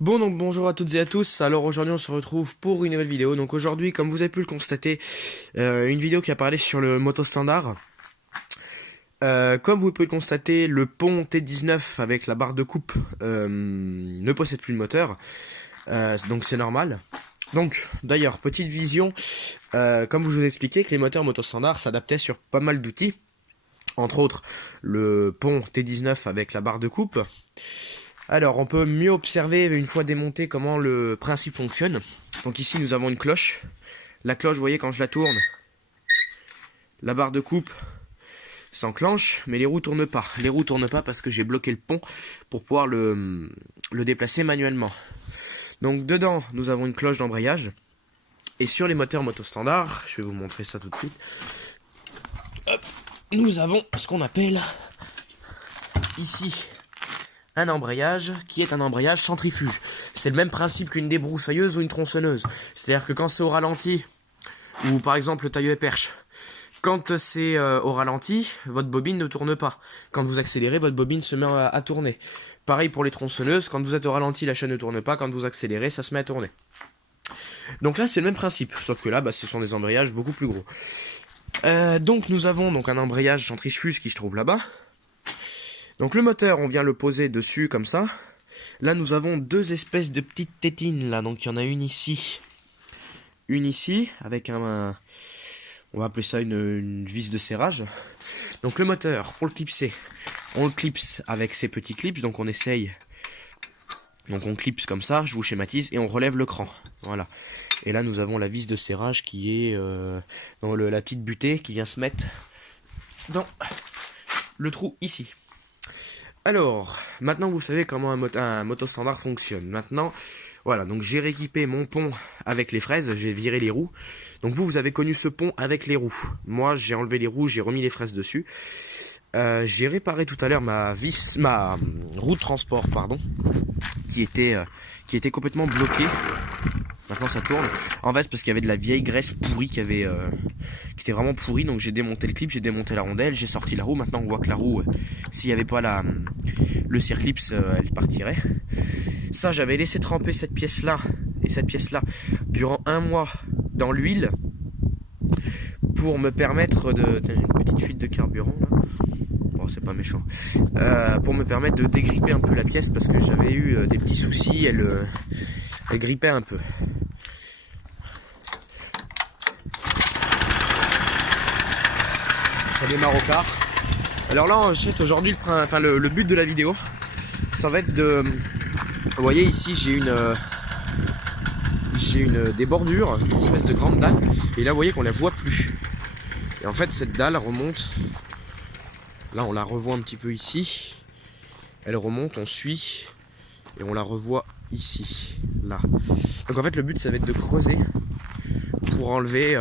Bon donc bonjour à toutes et à tous, alors aujourd'hui on se retrouve pour une nouvelle vidéo. Donc aujourd'hui comme vous avez pu le constater, une vidéo qui a parlé sur le moto standard. Comme vous pouvez le constater, le pont T19 avec la barre de coupe ne possède plus de moteur, donc c'est normal. Donc d'ailleurs petite vision, comme je vous ai expliqué que les moteurs moto standard s'adaptaient sur pas mal d'outils, entre autres le pont T19 avec la barre de coupe. Alors, on peut mieux observer, une fois démonté, comment le principe fonctionne. Donc ici, nous avons une cloche. La cloche, vous voyez, quand je la tourne, la barre de coupe s'enclenche, mais les roues tournent pas. Les roues tournent pas parce que j'ai bloqué le pont pour pouvoir le déplacer manuellement. Donc dedans, nous avons une cloche d'embrayage. Et sur les moteurs moto standard, je vais vous montrer ça tout de suite. Hop, nous avons ce qu'on appelle ici un embrayage qui est un embrayage centrifuge. C'est le même principe qu'une débroussailleuse ou une tronçonneuse. C'est-à-dire que quand c'est au ralenti, ou par exemple le tailleur et perche, quand c'est au ralenti, votre bobine ne tourne pas. Quand vous accélérez, votre bobine se met à tourner. Pareil pour les tronçonneuses, quand vous êtes au ralenti, la chaîne ne tourne pas. Quand vous accélérez, ça se met à tourner. Donc là, c'est le même principe, sauf que là, ce sont des embrayages beaucoup plus gros. Donc nous avons donc un embrayage centrifuge qui se trouve là-bas. Donc le moteur, on vient le poser dessus comme ça. Là, nous avons deux espèces de petites tétines là. Donc il y en a une ici, avec on va appeler ça une vis de serrage. Donc le moteur, pour le clipser, on le clipse avec ces petits clips. Donc on essaye. Donc on clipse comme ça, je vous schématise, et on relève le cran. Voilà. Et là, nous avons la vis de serrage qui est dans la petite butée qui vient se mettre dans le trou ici. Alors, maintenant vous savez comment un moto standard fonctionne. Maintenant, voilà, donc j'ai rééquipé mon pont avec les fraises, j'ai viré les roues. Donc vous avez connu ce pont avec les roues. Moi, j'ai enlevé les roues, j'ai remis les fraises dessus. J'ai réparé tout à l'heure ma roue de transport, pardon, qui était complètement bloquée. Maintenant ça tourne. En fait, parce qu'il y avait de la vieille graisse pourrie qui était vraiment pourrie. Donc j'ai démonté le clip, j'ai démonté la rondelle, j'ai sorti la roue. Maintenant on voit que la roue, s'il n'y avait pas le circlips, elle partirait. Ça, j'avais laissé tremper cette pièce-là et cette pièce-là durant 1 mois dans l'huile pour me permettre une petite fuite de carburant là. Bon, c'est pas méchant. Pour me permettre de dégripper un peu la pièce parce que j'avais eu des petits soucis. Elle grippait un peu. Ça démarre au quart. Alors là, en fait, aujourd'hui, le but de la vidéo, ça va être de... Vous voyez ici, j'ai des bordures, une espèce de grande dalle. Et là, vous voyez qu'on la voit plus. Et en fait, cette dalle remonte. Là, on la revoit un petit peu ici. Elle remonte, on suit. Et on la revoit ici, là. Donc en fait, le but, ça va être de creuser pour enlever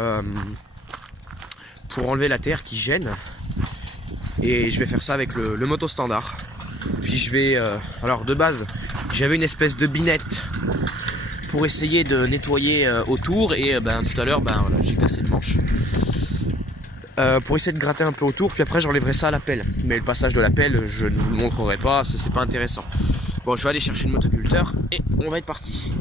la terre qui gêne. Et je vais faire ça avec le moto standard. Puis je vais... alors de base, j'avais une espèce de binette pour essayer de nettoyer autour. Et tout à l'heure, voilà, j'ai cassé le manche. Pour essayer de gratter un peu autour. Puis après, j'enlèverai ça à la pelle. Mais le passage de la pelle, je ne vous le montrerai pas. C'est pas intéressant. Bon, je vais aller chercher le motoculteur. Et on va être parti.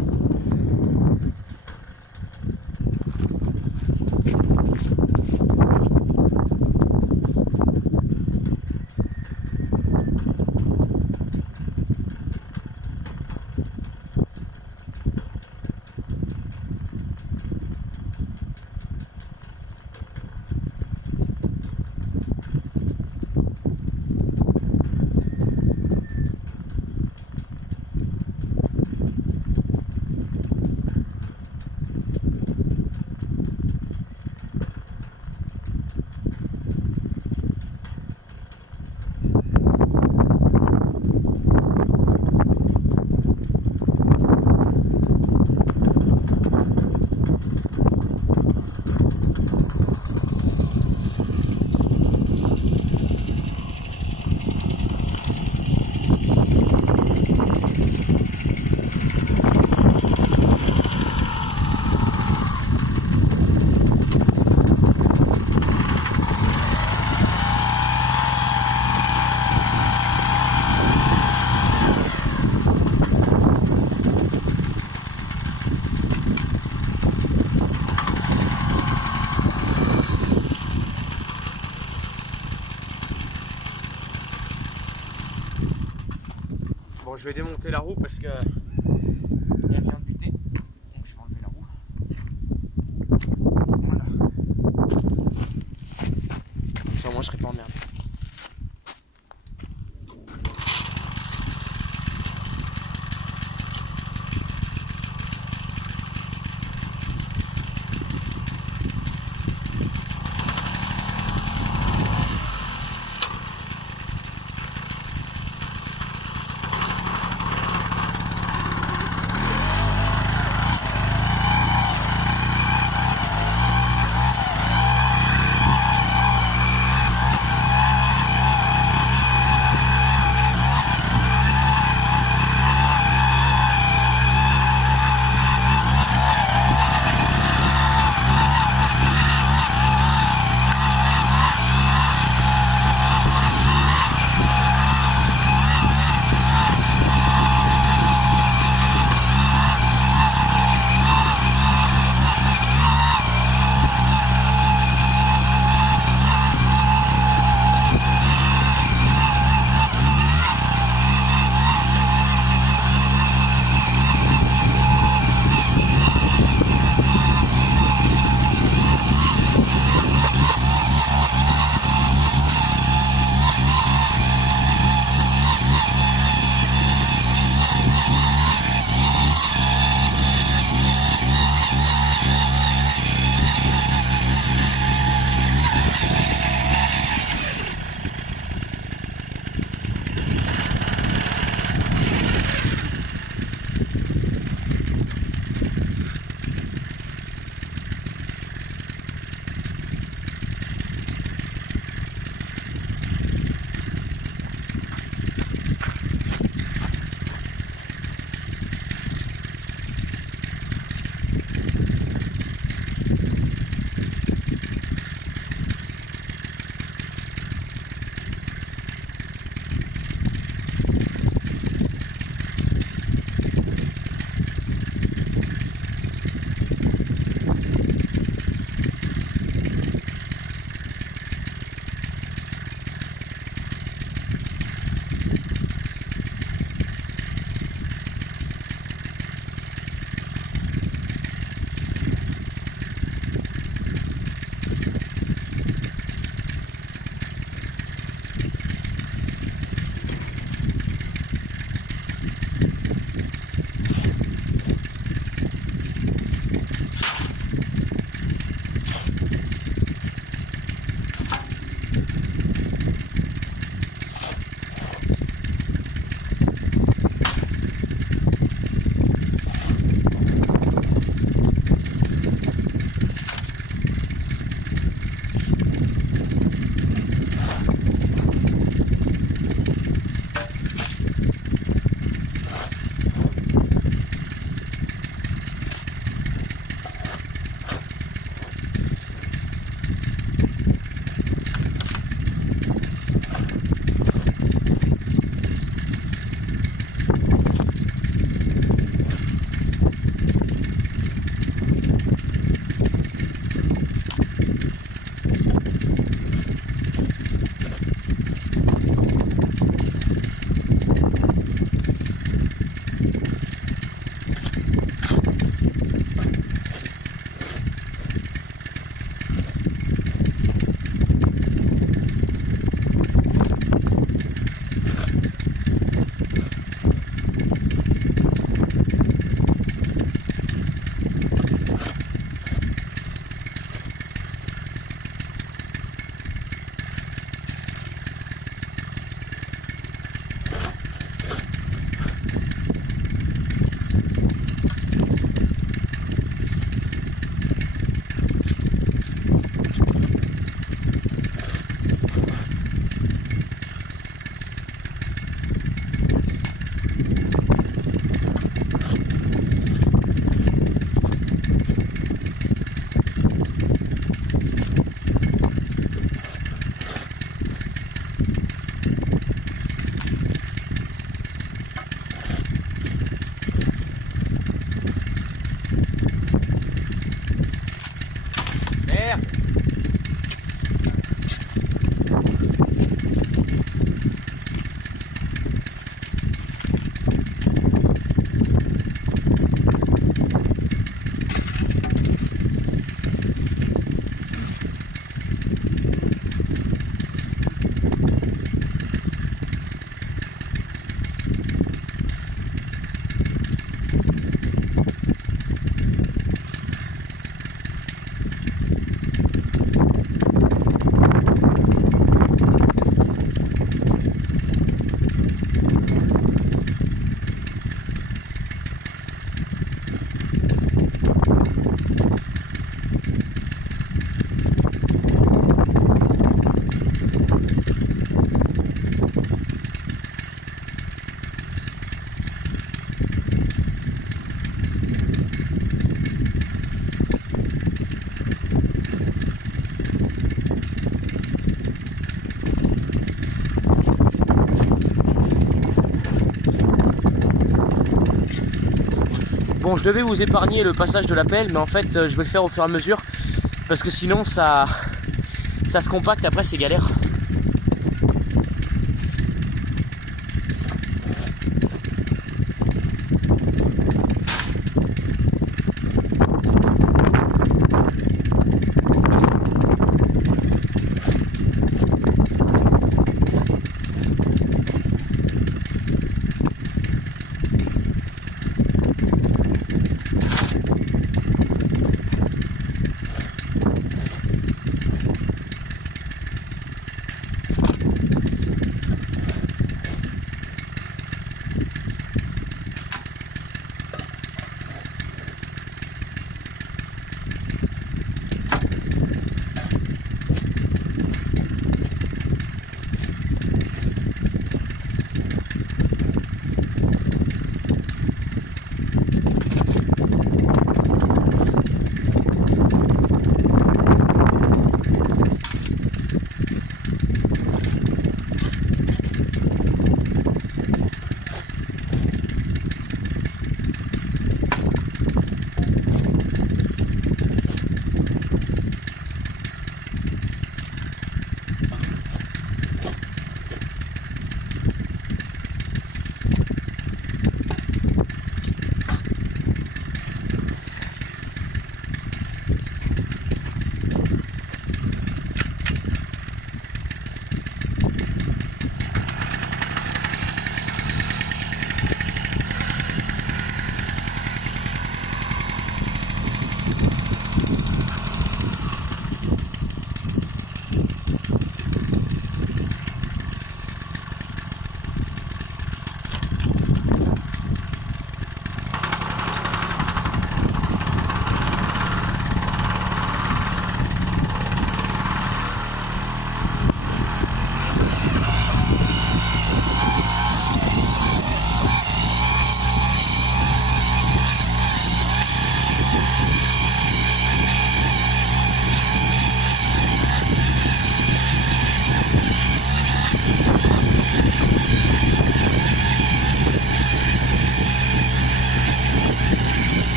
vais démonter la roue parce que elle vient de buter. Donc je vais enlever la roue. Voilà. Comme ça, moi, je serai pas emmerdé. Bon, je devais vous épargner le passage de la pelle, mais en fait je vais le faire au fur et à mesure parce que sinon ça se compacte, après c'est galère.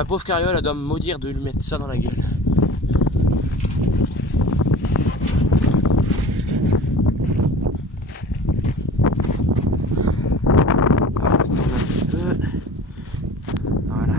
Ma pauvre carriole, elle doit me maudire de lui mettre ça dans la gueule. Voilà.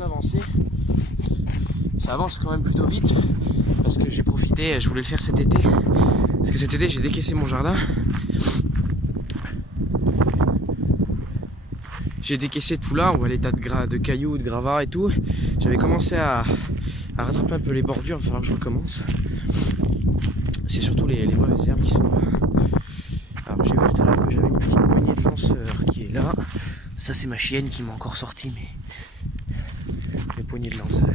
Avancé, ça avance quand même plutôt vite parce que j'ai profité, je voulais le faire cet été parce que cet été j'ai décaissé mon jardin, j'ai décaissé tout là, on voit les tas de cailloux, de gravats et tout. J'avais commencé à rattraper un peu les bordures, il va falloir que je recommence. C'est surtout les mauvaises herbes qui sont là. Alors j'ai vu tout à l'heure que j'avais une petite poignée de lanceur qui est là, ça c'est ma chienne qui m'a encore sorti mes poignées de lanceur.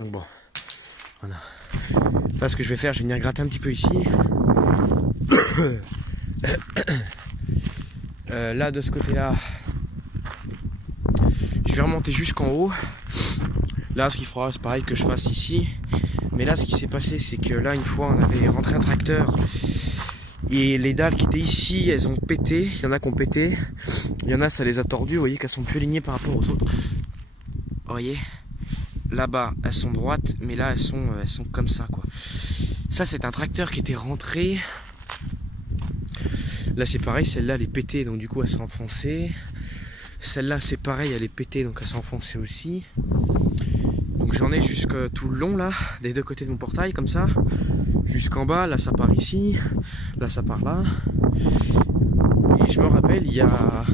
Donc bon, voilà. Là ce que je vais faire, je vais venir gratter un petit peu ici. Là de ce côté là, je vais remonter jusqu'en haut. Là ce qu'il faudra c'est pareil que je fasse ici. Mais là ce qui s'est passé c'est que là une fois on avait rentré un tracteur et les dalles qui étaient ici elles ont pété, il y en a qui ont pété, il y en a ça les a tordues, vous voyez qu'elles sont plus alignées par rapport aux autres. Vous voyez, là-bas elles sont droites mais là elles sont comme ça quoi. Ça c'est un tracteur qui était rentré. Là c'est pareil, celle-là elle est pétée donc du coup elle s'est enfoncée. Celle-là c'est pareil, elle est pétée donc elle s'est enfoncée aussi. Donc j'en ai jusque tout le long là, des deux côtés de mon portail comme ça. Jusqu'en bas, là ça part ici, là ça part là. Et je me rappelle il y a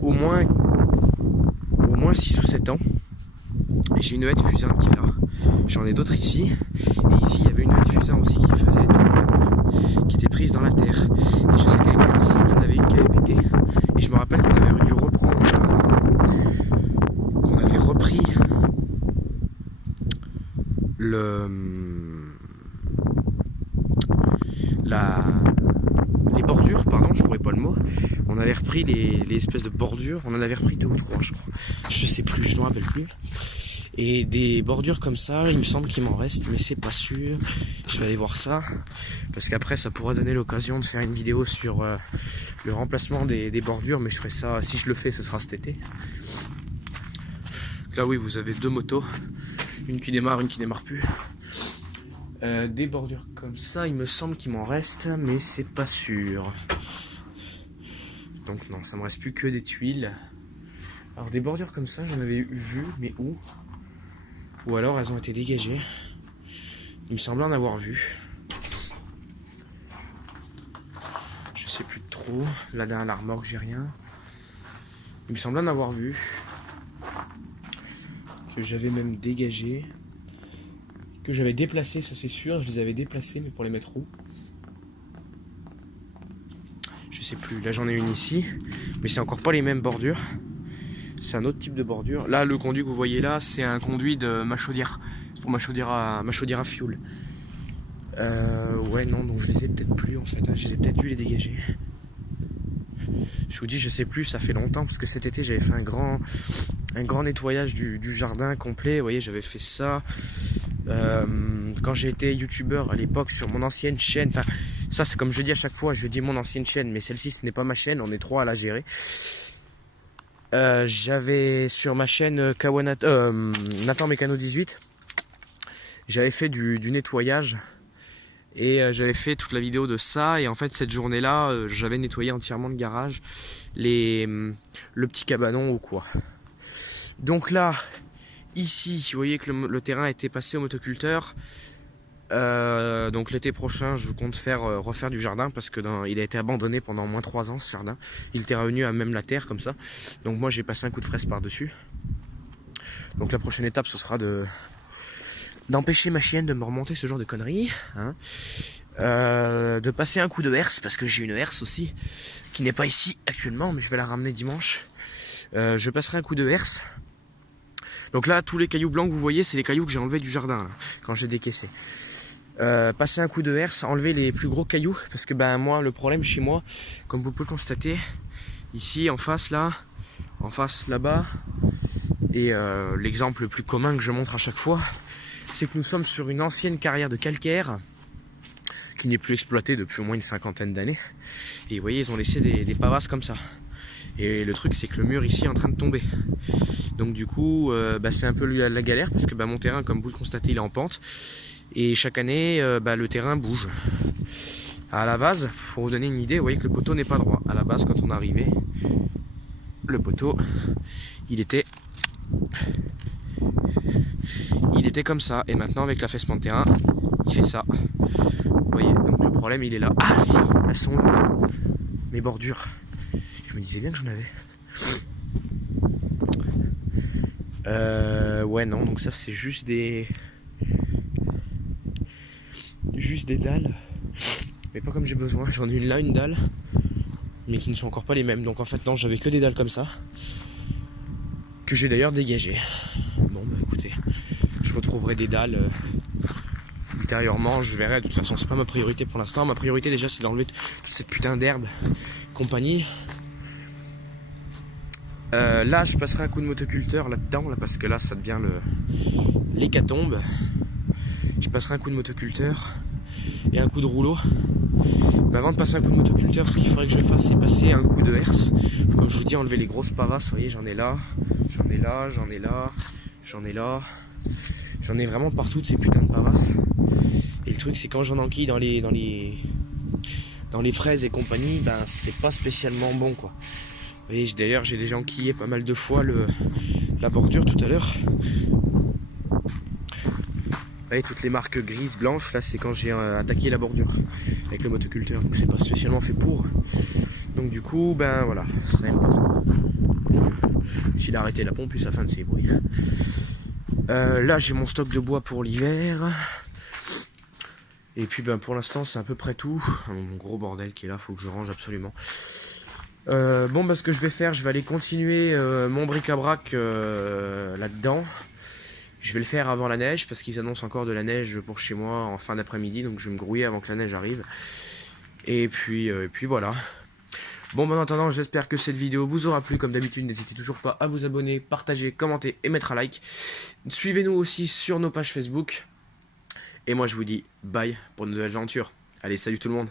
au moins 6 ou 7 ans, j'ai une huette fusain qui est là. J'en ai d'autres ici. Et ici, il y avait une autre fusain aussi qui faisait tout, qui était prise dans la terre. Et je sais qu'avec les racines, il y en avait une qui avait pété. Et je me rappelle qu'on avait dû reprendre, qu'on avait repris les bordures, pardon, je trouvais pas le mot. On avait repris les espèces de bordures, on en avait repris 2 ou 3 je crois. Je sais plus, je ne me rappelle plus. Et des bordures comme ça, il me semble qu'il m'en reste, mais c'est pas sûr. Je vais aller voir ça, parce qu'après ça pourra donner l'occasion de faire une vidéo sur le remplacement des bordures, mais je ferai ça, si je le fais, ce sera cet été. Donc là oui, vous avez 2 motos, une qui démarre, une qui démarre plus. Des bordures comme ça, il me semble qu'il m'en reste, mais c'est pas sûr. Donc non, ça me reste plus que des tuiles. Alors des bordures comme ça, j'en avais vu, mais où? Ou alors elles ont été dégagées. Il me semblait en avoir vu. Je sais plus trop. Là derrière la remorque, j'ai rien. Il me semblait en avoir vu. Que j'avais même dégagé. Que j'avais déplacé, ça c'est sûr. Je les avais déplacés, mais pour les mettre où? Je sais plus. Là j'en ai une ici. Mais c'est encore pas les mêmes bordures. C'est un autre type de bordure. Là, le conduit que vous voyez là, c'est un conduit de ma chaudière. C'est pour ma chaudière à fioul. Ouais, non, donc je les ai peut-être plus en fait. Je les ai peut-être dû les dégager. Je vous dis, je sais plus, ça fait longtemps parce que cet été j'avais fait un grand nettoyage du jardin complet. Vous voyez, j'avais fait ça. Quand j'ai été youtubeur à l'époque sur mon ancienne chaîne, enfin, ça c'est comme je dis à chaque fois, je dis mon ancienne chaîne, mais celle-ci ce n'est pas ma chaîne, on est 3 à la gérer. J'avais sur ma chaîne Nathan Mécano 18, j'avais fait du nettoyage et j'avais fait toute la vidéo de ça, et en fait cette journée là j'avais nettoyé entièrement le garage, le petit cabanon ou quoi. Donc là ici vous voyez que le terrain a été passé au motoculteur. Donc l'été prochain je compte refaire du jardin, parce que il a été abandonné pendant au moins 3 ans ce jardin. Il était revenu à même la terre comme ça. Donc moi j'ai passé un coup de fraise par dessus. Donc la prochaine étape ce sera d'empêcher ma chienne de me remonter ce genre de conneries, hein. De passer un coup de herse, parce que j'ai une herse aussi qui n'est pas ici actuellement, mais je vais la ramener dimanche. Je passerai un coup de herse. Donc là tous les cailloux blancs que vous voyez, c'est les cailloux que j'ai enlevés du jardin là, quand j'ai décaissé. Passer un coup de herse, enlever les plus gros cailloux, parce que ben moi le problème chez moi, comme vous pouvez le constater, ici en face là, en face là-bas, et l'exemple le plus commun que je montre à chaque fois, c'est que nous sommes sur une ancienne carrière de calcaire qui n'est plus exploitée depuis au moins une 50aine d'années, et vous voyez ils ont laissé des pavasses comme ça, et le truc c'est que le mur ici est en train de tomber. Donc du coup c'est un peu la galère, parce que mon terrain, comme vous le constatez, il est en pente. Et chaque année, le terrain bouge. À la base, pour vous donner une idée, vous voyez que le poteau n'est pas droit. À la base, quand on arrivait, le poteau, il était comme ça. Et maintenant, avec l'affaissement de terrain, il fait ça. Vous voyez, donc le problème, il est là. Ah si, elles sont là, mes bordures. Je me disais bien que j'en avais. Ouais, non, donc ça, c'est juste des dalles, mais pas comme j'ai besoin. J'en ai une là, une dalle, mais qui ne sont encore pas les mêmes. Donc en fait non, j'avais que des dalles comme ça, que j'ai d'ailleurs dégagées. Bon écoutez, je retrouverai des dalles ultérieurement, je verrai. De toute façon c'est pas ma priorité pour l'instant. Ma priorité déjà c'est d'enlever toute cette putain d'herbe compagnie. Là je passerai un coup de motoculteur là-dedans, là, parce que là ça devient l'hécatombe. Je passerai un coup de motoculteur et un coup de rouleau. Mais avant de passer un coup de motoculteur, ce qu'il faudrait que je fasse, c'est passer un coup de herse. Comme je vous dis, enlever les grosses pavasses. Vous voyez, j'en ai là, j'en ai là, j'en ai là, j'en ai là. J'en ai vraiment partout de ces putains de pavasses. Et le truc, c'est quand j'en enquille dans les fraises et compagnie, c'est pas spécialement bon quoi. Vous voyez, d'ailleurs, j'ai déjà enquillé pas mal de fois la bordure tout à l'heure. Vous voyez, toutes les marques grises, blanches, là c'est quand j'ai attaqué la bordure avec le motoculteur, donc c'est pas spécialement fait pour. Donc du coup, voilà, ça aime pas trop. S'il a arrêté la pompe, puis ça fin de ses bruits. Là j'ai mon stock de bois pour l'hiver. Et puis ben pour l'instant c'est à peu près tout. Mon gros bordel qui est là, faut que je range absolument. Bon bah ce que je vais faire, je vais aller continuer mon bric-à-brac là-dedans. Je vais le faire avant la neige parce qu'ils annoncent encore de la neige pour chez moi en fin d'après-midi. Donc je vais me grouiller avant que la neige arrive. Et puis voilà. Bon bah en attendant, j'espère que cette vidéo vous aura plu. Comme d'habitude, n'hésitez toujours pas à vous abonner, partager, commenter et mettre un like. Suivez-nous aussi sur nos pages Facebook. Et moi je vous dis bye pour de nouvelles aventures. Allez, salut tout le monde.